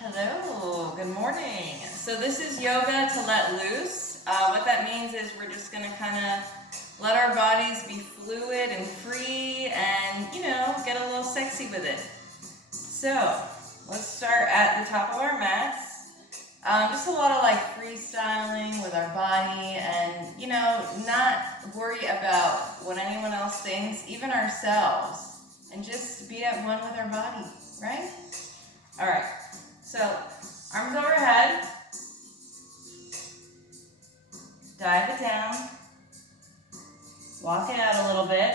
Hello, good morning. So this is yoga to let loose. What that means is we're just going to kind of let our bodies be fluid and free and, get a little sexy with it. So let's start at the top of our mats. Just a lot of freestyling with our body and, not worry about what anyone else thinks, even ourselves, and just be at one with our body, right? All right. So, arms overhead, dive it down, walk it out a little bit,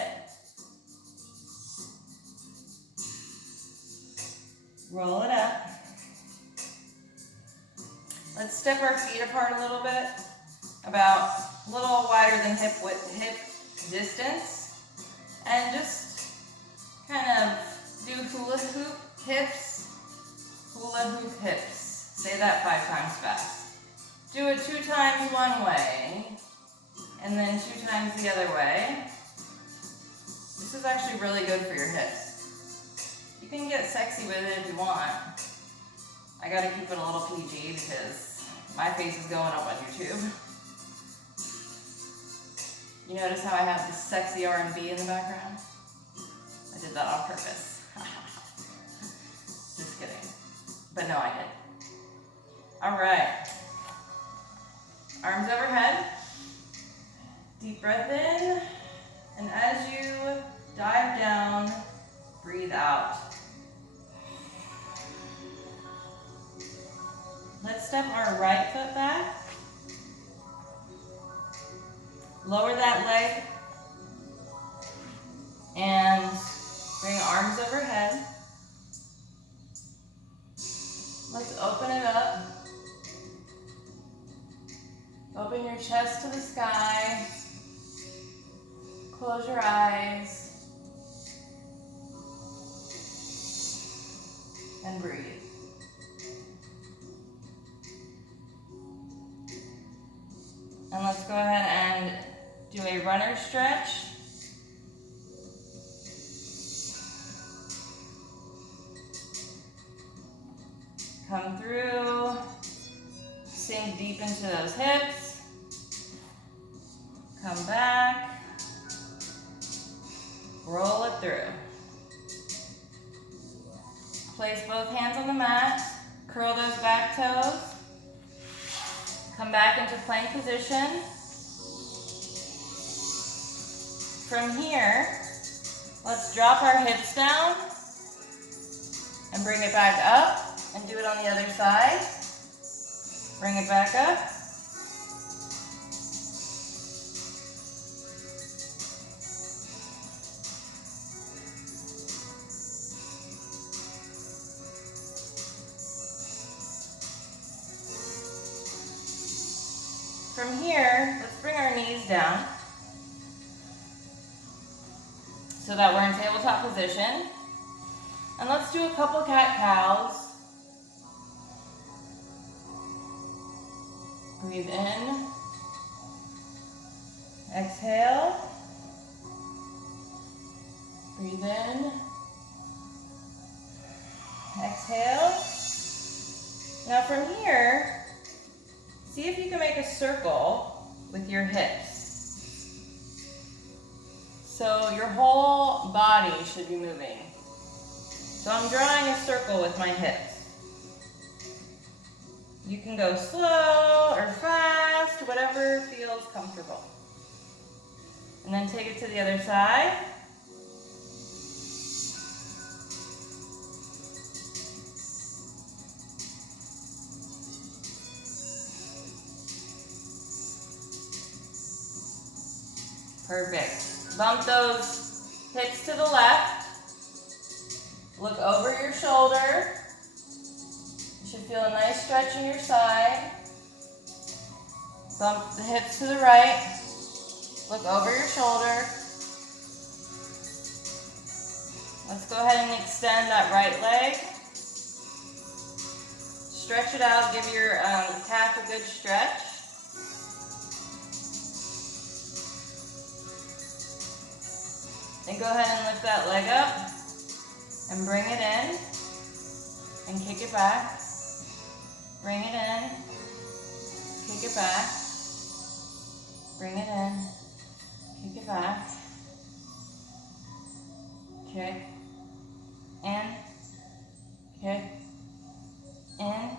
roll it up. Let's step our feet apart a little bit, about a little wider than hip distance, and just kind of do hula hoop hips, hula hoop hips. Say that 5 times fast. Do it 2 times one way, and then 2 times the other way. This is actually really good for your hips. You can get sexy with it if you want. I gotta keep it a little PG because my face is going up on YouTube. You notice how I have this sexy R&B in the background? I did that on purpose. Just kidding. But no, I did. All right. Arms overhead. Deep breath in. And as you dive down, breathe out. Let's step our right foot back. Lower that leg. And bring arms overhead. Let's open it up. Open your chest to the sky. Close your eyes. And breathe. And let's go ahead and do a runner stretch. Come through, sink deep into those hips, come back, roll it through. Place both hands on the mat, curl those back toes, come back into plank position. From here, let's drop our hips down and bring it back up. And do it on the other side. Bring it back up. From here, let's bring our knees down so that we're in tabletop position. And let's do a couple cat-cows. Breathe in, exhale, breathe in, exhale. Now from here, see if you can make a circle with your hips. So your whole body should be moving. So I'm drawing a circle with my hips. You can go slow or fast, whatever feels comfortable. And then take it to the other side. Perfect. Bump those hips to the left. Look over your shoulder. You should feel a nice stretch in your side. Bump the hips to the right. Look over your shoulder. Let's go ahead and extend that right leg. Stretch it out. Give your calf a good stretch. Then go ahead and lift that leg up and bring it in and kick it back. Bring it in. Kick it back. Bring it in. Kick it back. Kick. In. Kick. In.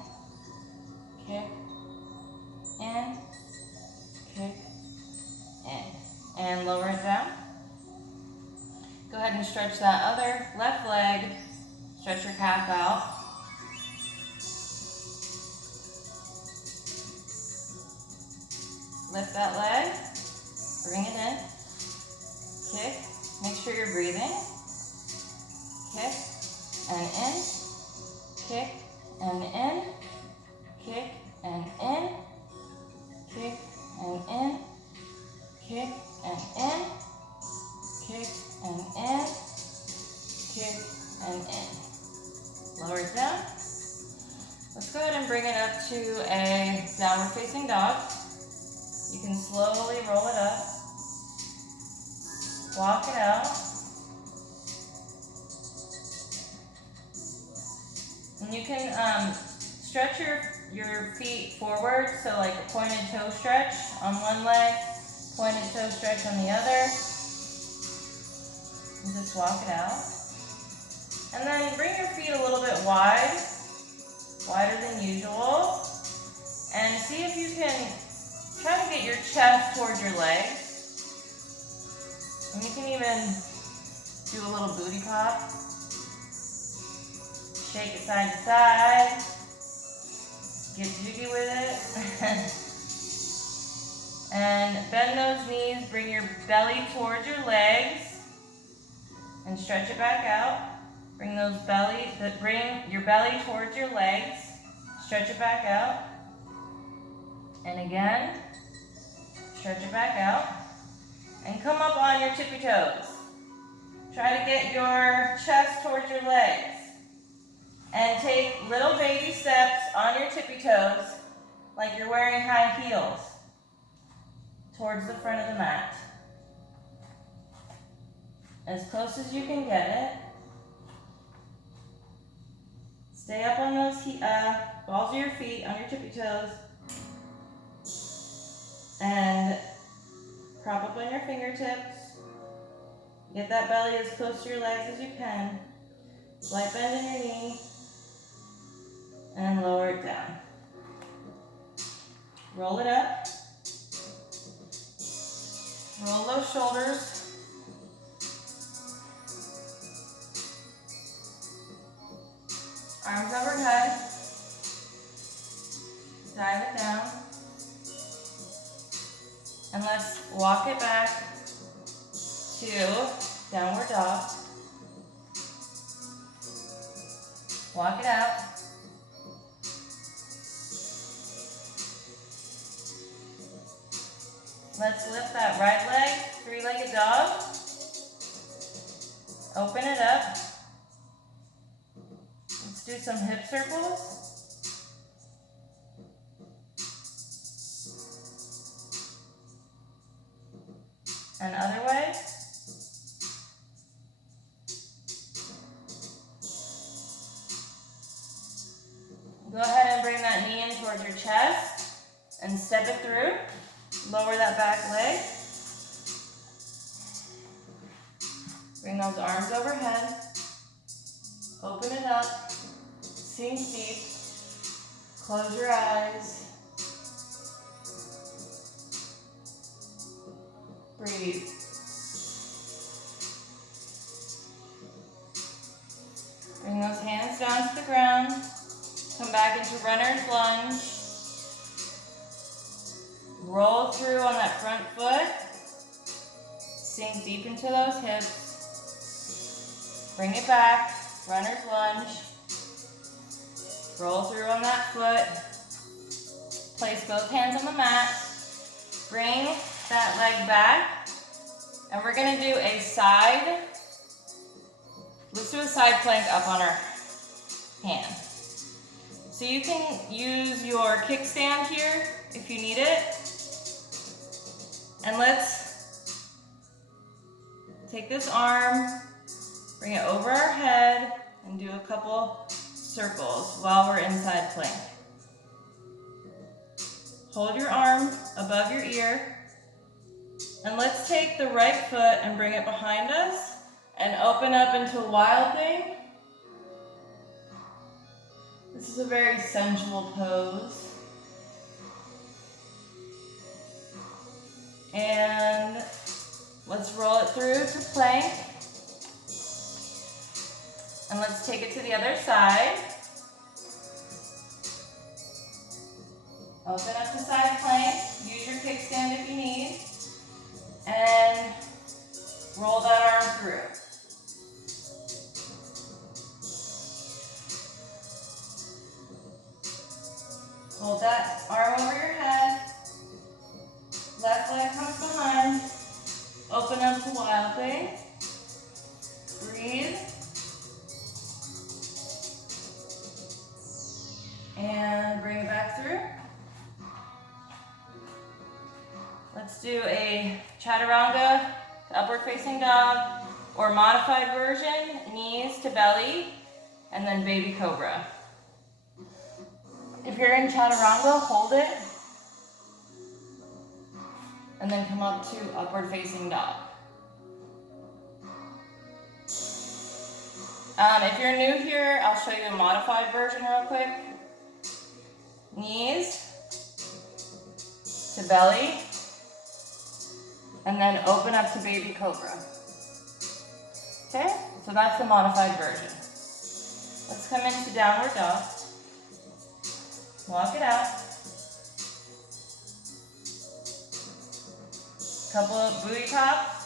Kick. In. Kick. In. And lower it down. Go ahead and stretch that other left leg. Stretch your calf out. Lift that leg, bring it in, kick, make sure you're breathing, kick, and in, kick, and in, kick, and in, kick, and in, kick, and in, kick, and in, kick, and in. Lower it down. Let's go ahead and bring it up to a downward facing dog. You can slowly roll it up, walk it out, and you can stretch your feet forward, so like a pointed toe stretch on one leg, pointed toe stretch on the other, and just walk it out. And then bring your feet a little bit wide, wider than usual, and see if you can try to get your chest towards your legs. And you can even do a little booty pop. Shake it side to side. Get jiggy with it. And bend those knees, bring your belly towards your legs. And stretch it back out. Bring your belly towards your legs. Stretch it back out. And again. Stretch it back out, and come up on your tippy toes. Try to get your chest towards your legs, and take little baby steps on your tippy toes, like you're wearing high heels, towards the front of the mat. As close as you can get it. Stay up on those balls of your feet, on your tippy toes. And prop up on your fingertips. Get that belly as close to your legs as you can. Slight bend in your knee. And lower it down. Roll it up. Roll those shoulders. Arms overhead. Dive it down. And let's walk it back to downward dog. Walk it out. Let's lift that right leg, three-legged dog. Open it up. Let's do some hip circles. And other way. Go ahead and bring that knee in towards your chest and step it through. Lower that back leg. Bring those arms overhead. Open it up. Sink deep. Close your eyes. Breathe. Bring those hands down to the ground. Come back into runner's lunge. Roll through on that front foot. Sink deep into those hips. Bring it back. Runner's lunge. Roll through on that foot. Place both hands on the mat. Bring that leg back. And we're going to do a side. Let's do a side plank up on our hand. So you can use your kickstand here if you need it. And let's take this arm, bring it over our head, and do a couple circles while we're inside plank. Hold your arm above your ear. And let's take the right foot and bring it behind us and open up into a wild thing. This is a very sensual pose. And let's roll it through to plank. And let's take it to the other side. Open up to side plank. Use your kickstand if you need. And roll that arm through. Hold that arm over your head. Left leg comes behind. Open up to wild thing. Breathe. And bring it back through. Let's do a chaturanga to upward facing dog, or modified version, knees to belly, and then baby cobra. If you're in chaturanga, hold it, and then come up to upward facing dog. If you're new here, I'll show you a modified version real quick. Knees to belly, and then open up to baby cobra. Okay, so that's the modified version. Let's come into downward dog. Walk it out. Couple of booty pops.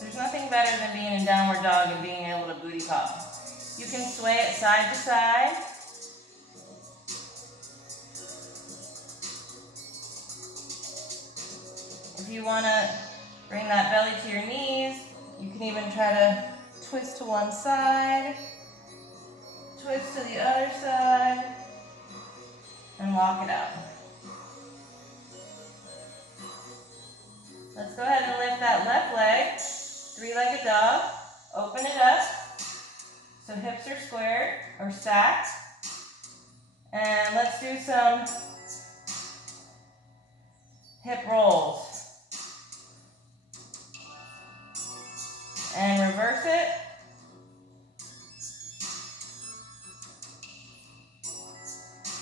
There's nothing better than being in downward dog and being able to booty pop. You can sway it side to side. If you want to bring that belly to your knees, you can even try to twist to one side, twist to the other side, and walk it out. Let's go ahead and lift that left leg, three-legged dog, open it up, so hips are squared or stacked, and let's do some hip rolls. And reverse it.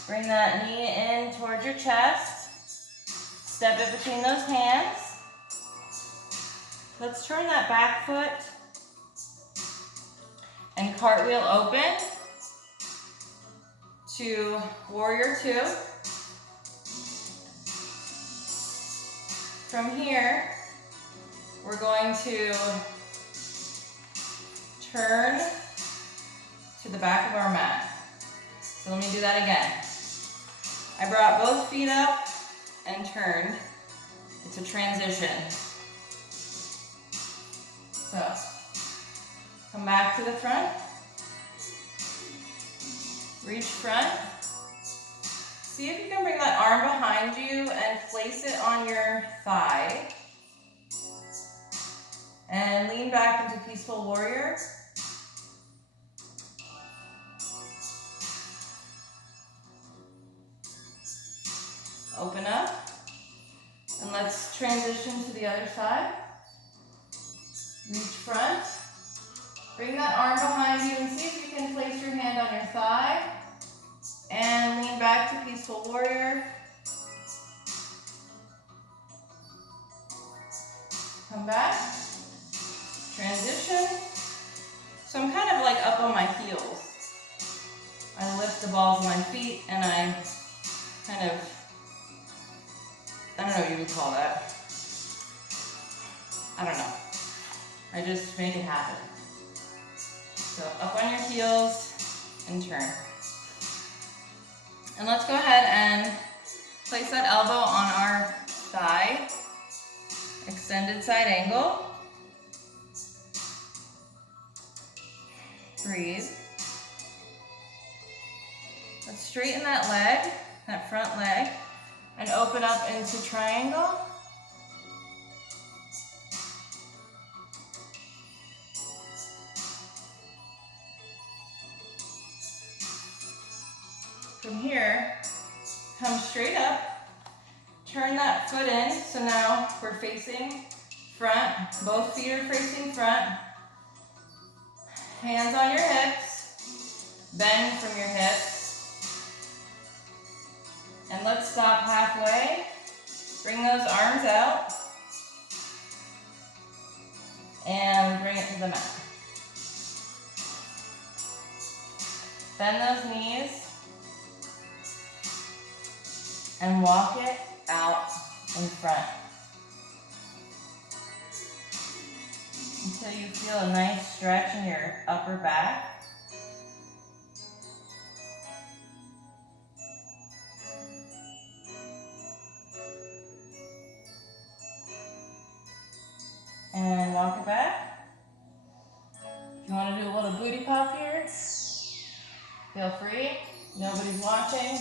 Bring that knee in towards your chest. Step it between those hands. Let's turn that back foot and cartwheel open to warrior two. From here, we're going to turn to the back of our mat. So let me do that again. I brought both feet up and turned. It's a transition. So, come back to the front. Reach front. See if you can bring that arm behind you and place it on your thigh. And lean back into peaceful warrior. Open up, and let's transition to the other side. Reach front, bring that arm behind you and see if you can place your hand on your thigh, and lean back to peaceful warrior. Come back, transition. So I'm kind of like up on my heels. I lift the balls of my feet and I kind of, I don't know what you would call that. I don't know. I just make it happen. So up on your heels and turn. And let's go ahead and place that elbow on our thigh. Extended side angle. Breathe. Let's straighten that leg, that front leg, and open up into triangle. From here, come straight up. Turn that foot in, so now we're facing front. Both feet are facing front. Hands on your hips. Bend from your hips. And let's stop halfway. Bring those arms out. And bring it to the mat. Bend those knees. And walk it out in front. Until you feel a nice stretch in your upper back. And walk it back. If you want to do a little booty pop here, feel free. Nobody's watching.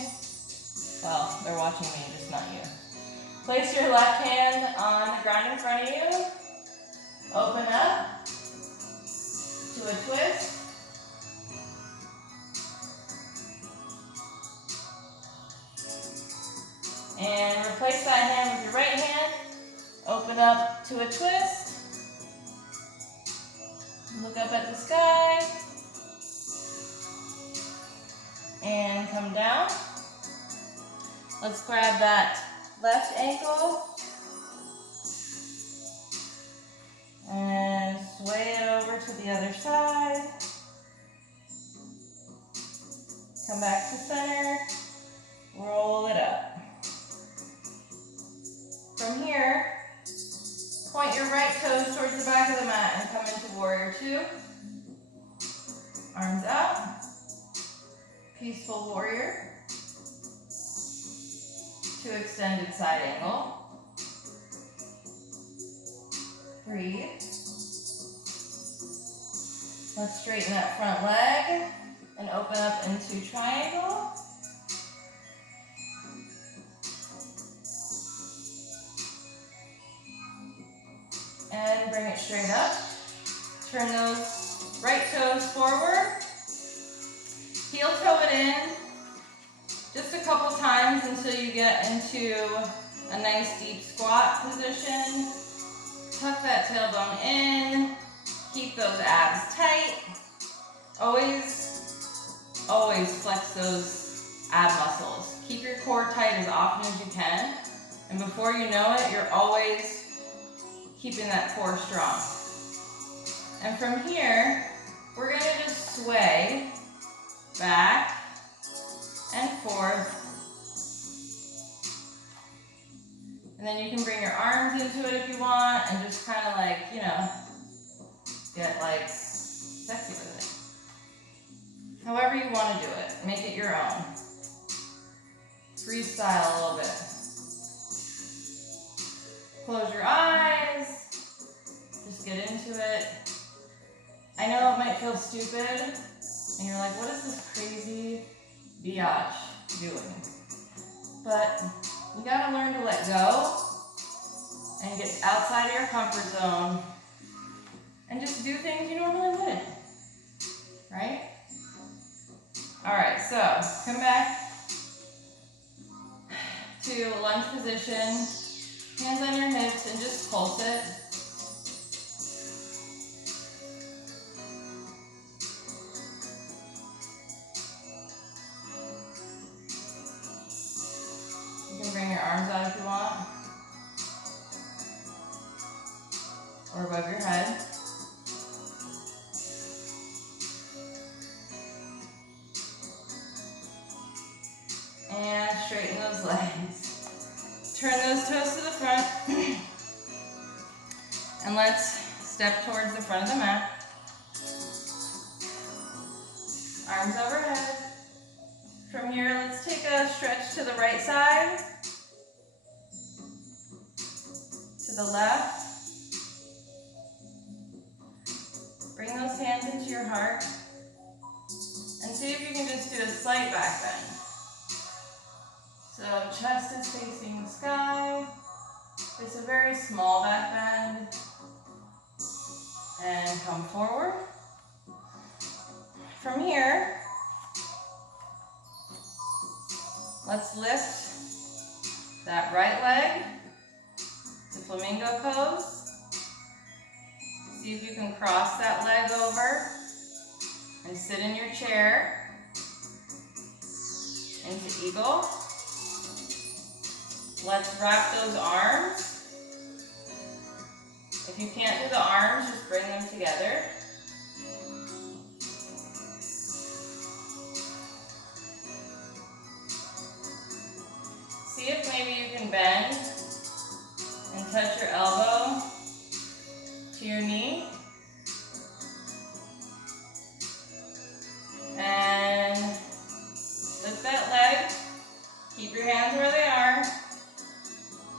Well, they're watching me, just not you. Place your left hand on the ground in front of you. Open up to a twist. And replace that hand with your right hand. Open up to a twist. Look up at the sky. And come down. Let's grab that left ankle and sway it over to the other side. Come back to center, roll it up. From here, point your right toes towards the back of the mat and come into warrior two. Arms up, peaceful warrior. To extended side angle. Breathe. Let's straighten that front leg and open up into triangle. And bring it straight up. Turn those right toes forward. Heel toe it in. Just a couple times until you get into a nice deep squat position. Tuck that tailbone in. Keep those abs tight. Always flex those ab muscles. Keep your core tight as often as you can. And before you know it, you're always keeping that core strong. And from here, we're gonna just sway back and forth. And then you can bring your arms into it if you want and just kind of like, you know, get like sexy with it. However you want to do it, make it your own. Freestyle a little bit. Close your eyes. Just get into it. I know it might feel stupid and you're like, what is this crazy biatch doing? But you gotta learn to let go and get outside of your comfort zone and just do things you normally wouldn't, right? All right, so come back to lunge position, hands on your hips and just pulse it. Bring your arms out if you want, or above your head. And straighten those legs. Turn those toes to the front. And let's step towards the front of the mat. Arms overhead. From here, let's take a stretch to the right side. To the left. Bring those hands into your heart. And see if you can just do a slight back bend. So chest is facing the sky. It's a very small back bend. And come forward. From here, let's lift that right leg to flamingo pose. See if you can cross that leg over and sit in your chair into eagle. Let's wrap those arms. If you can't do the arms, just bring them together. See if maybe you can bend and touch your elbow to your knee. And lift that leg. Keep your hands where they are.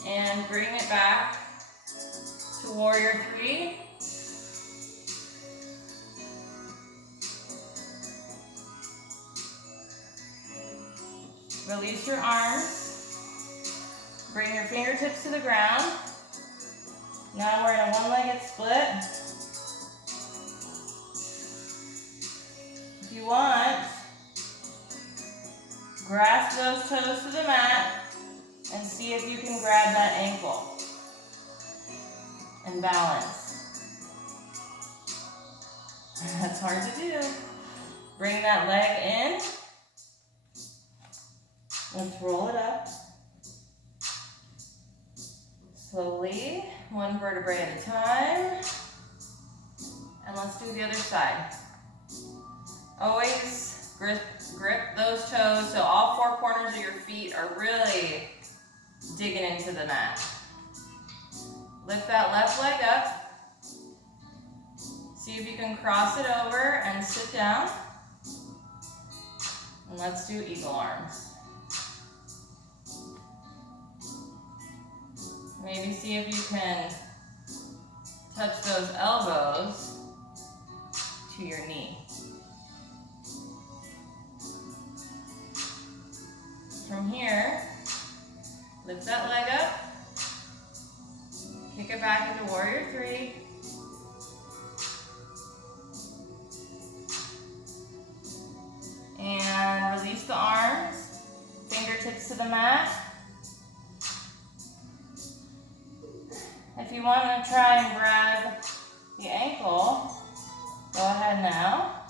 And bring it back to warrior three. Release your arms. Bring your fingertips to the ground. Now we're in a one-legged split. If you want, grasp those toes to the mat and see if you can grab that ankle and balance. That's hard to do. Bring that leg in. Let's roll it up. Slowly, one vertebrae at a time. And let's do the other side. Always grip those toes so all four corners of your feet are really digging into the mat. Lift that left leg up. See if you can cross it over and sit down. And let's do eagle arms. Maybe see if you can touch those elbows to your knee. From here, lift that leg up, kick it back into warrior three. And release the arms, fingertips to the mat. If you want to try and grab the ankle, go ahead now.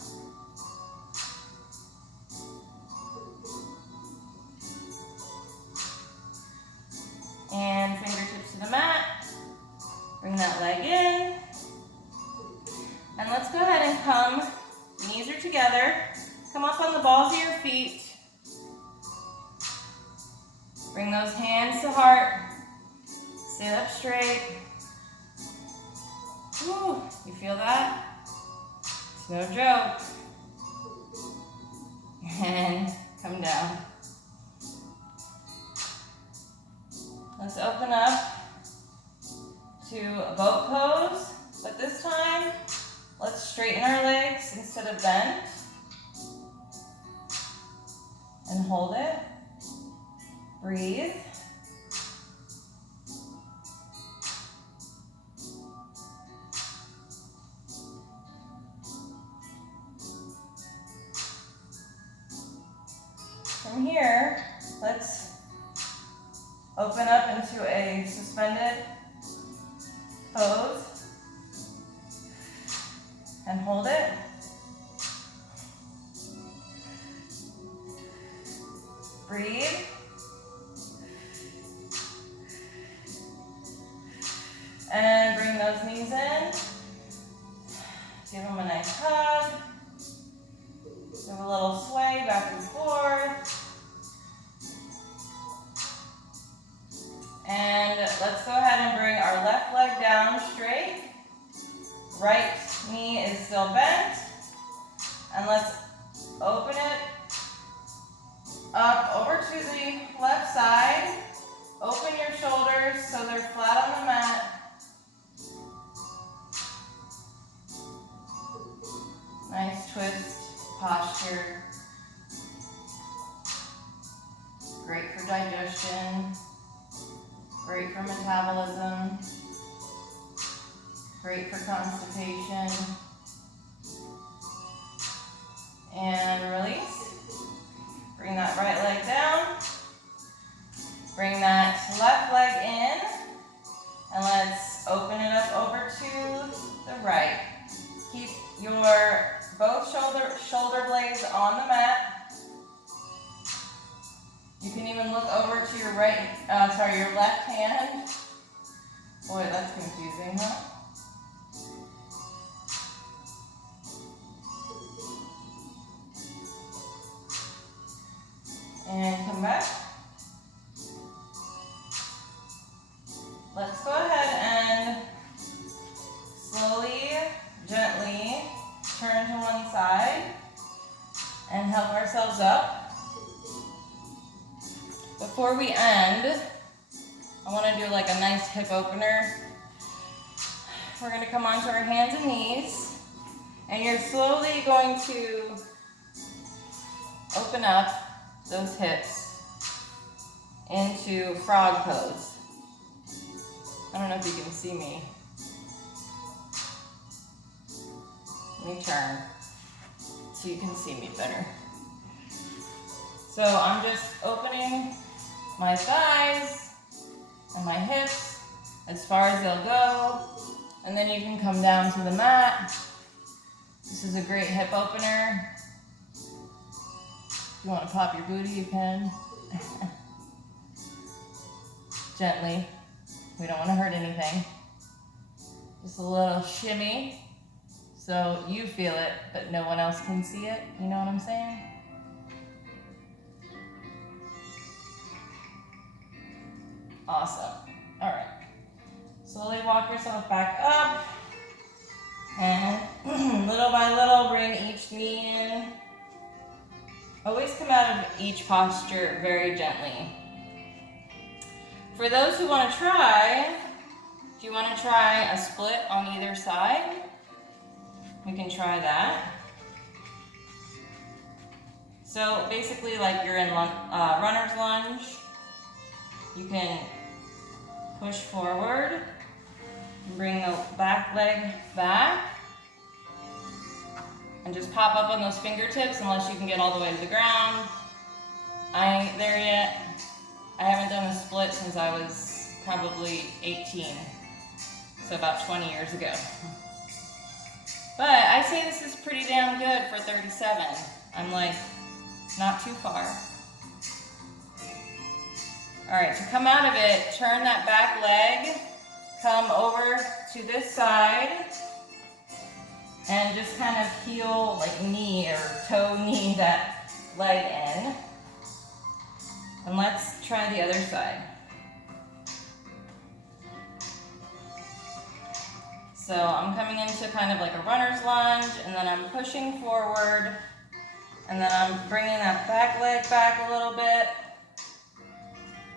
And fingertips to the mat. Bring that leg in. And let's go ahead and come, knees are together. Come up on the balls of your feet. Bring those hands to heart. Sit up straight. Woo, you feel that? It's no joke. And come down. Let's open up to a boat pose, but this time, let's straighten our legs instead of bent. And hold it. Breathe. From here, let's open up into a suspended pose and hold it. Breathe. And bring those knees in. Give them a nice hug. Give a little sway back and forth. And let's go ahead and bring our left leg down straight. Right knee is still bent. And let's open it up over to the left side. Open your shoulders so they're flat on the mat. Nice twist posture. Great for digestion. Great for metabolism. Great for constipation. And release. Bring that right leg down. Bring that both shoulder blades on the mat. You can even look over to your your left hand. Boy, that's confusing, huh? And come back. Let's go ahead and slowly, gently turn to one side and help ourselves up. Before we end, I want to do like a nice hip opener. We're going to come onto our hands and knees, and you're slowly going to open up those hips into frog pose. I don't know if you can see me. Let me turn so you can see me better. So I'm just opening my thighs and my hips as far as they'll go, and then you can come down to the mat. This is a great hip opener. If you want to pop your booty, you can. Gently. We don't want to hurt anything. Just a little shimmy so you feel it, but no one else can see it. You know what I'm saying? Awesome. All right. Slowly walk yourself back up. And little by little, bring each knee in. Always come out of each posture very gently. For those who want to try, if you want to try a split on either side, we can try that. So basically like you're in runner's lunge, you can push forward, bring the back leg back, and just pop up on those fingertips unless you can get all the way to the ground. I ain't there yet. I haven't done a split since I was probably 18, so about 20 years ago. But I say this is pretty damn good for 37. I'm like, not too far. All right, to come out of it, turn that back leg, come over to this side, and just kind of heel, like knee or toe knee that leg in. And let's try the other side. So I'm coming into kind of like a runner's lunge, and then I'm pushing forward, and then I'm bringing that back leg back a little bit.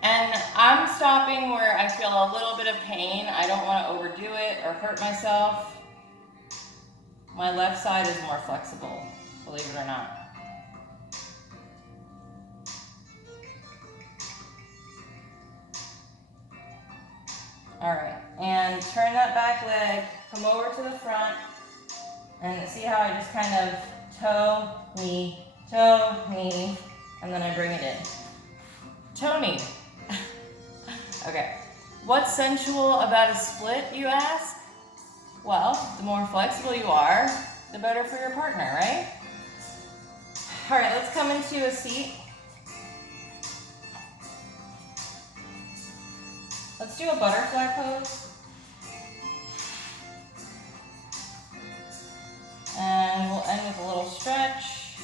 And I'm stopping where I feel a little bit of pain. I don't want to overdo it or hurt myself. My left side is more flexible, believe it or not. All right, and turn that back leg, come over to the front, and see how I just kind of toe, knee, and then I bring it in. Toe, knee. Okay, what's sensual about a split, you ask? Well, the more flexible you are, the better for your partner, right? All right, let's come into a seat. Let's do a butterfly pose. And we'll end with a little stretch.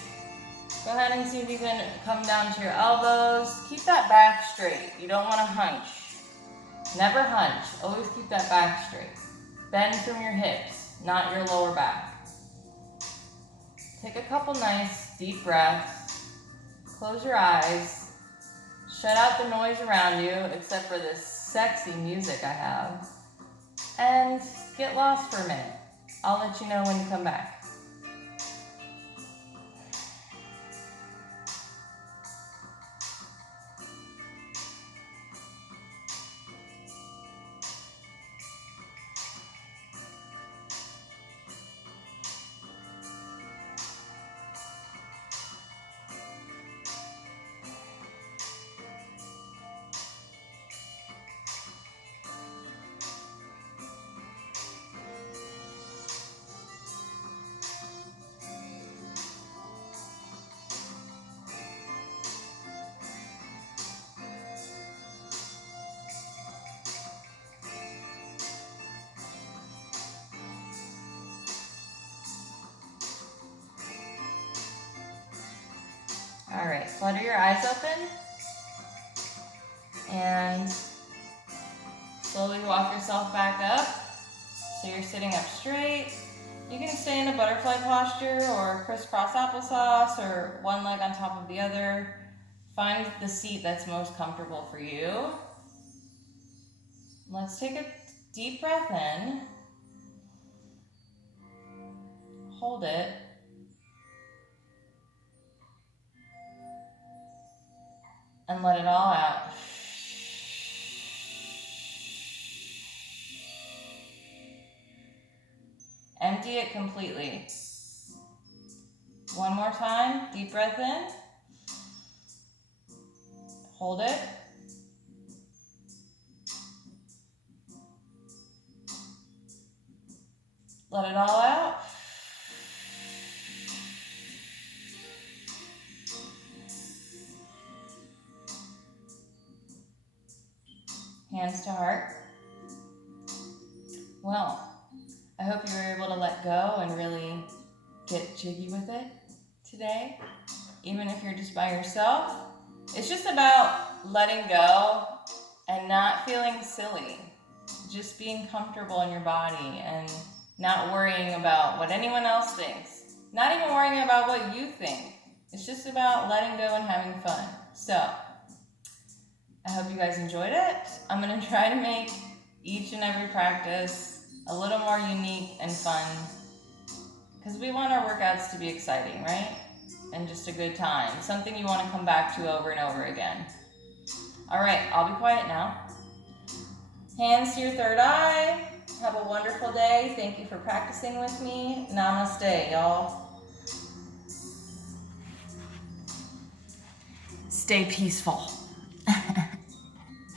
Go ahead and see if you can come down to your elbows. Keep that back straight. You don't want to hunch. Never hunch. Always keep that back straight. Bend from your hips, not your lower back. Take a couple nice deep breaths. Close your eyes. Shut out the noise around you, except for this sexy music I have. And get lost for a minute. I'll let you know when you come back. All right, flutter your eyes open and slowly walk yourself back up. So you're sitting up straight. You can stay in a butterfly posture or crisscross applesauce or one leg on top of the other. Find the seat that's most comfortable for you. Let's take a deep breath in. Hold it. And let it all out. Empty it completely. One more time, deep breath in. Hold it. Let it all out. Hands to heart. Well, I hope you were able to let go and really get jiggy with it today. Even if you're just by yourself, it's just about letting go and not feeling silly. Just being comfortable in your body and not worrying about what anyone else thinks. Not even worrying about what you think. It's just about letting go and having fun. So, I hope you guys enjoyed it. I'm going to try to make each and every practice a little more unique and fun because we want our workouts to be exciting, right? And just a good time. Something you want to come back to over and over again. All right, I'll be quiet now. Hands to your third eye. Have a wonderful day. Thank you for practicing with me. Namaste, y'all. Stay peaceful.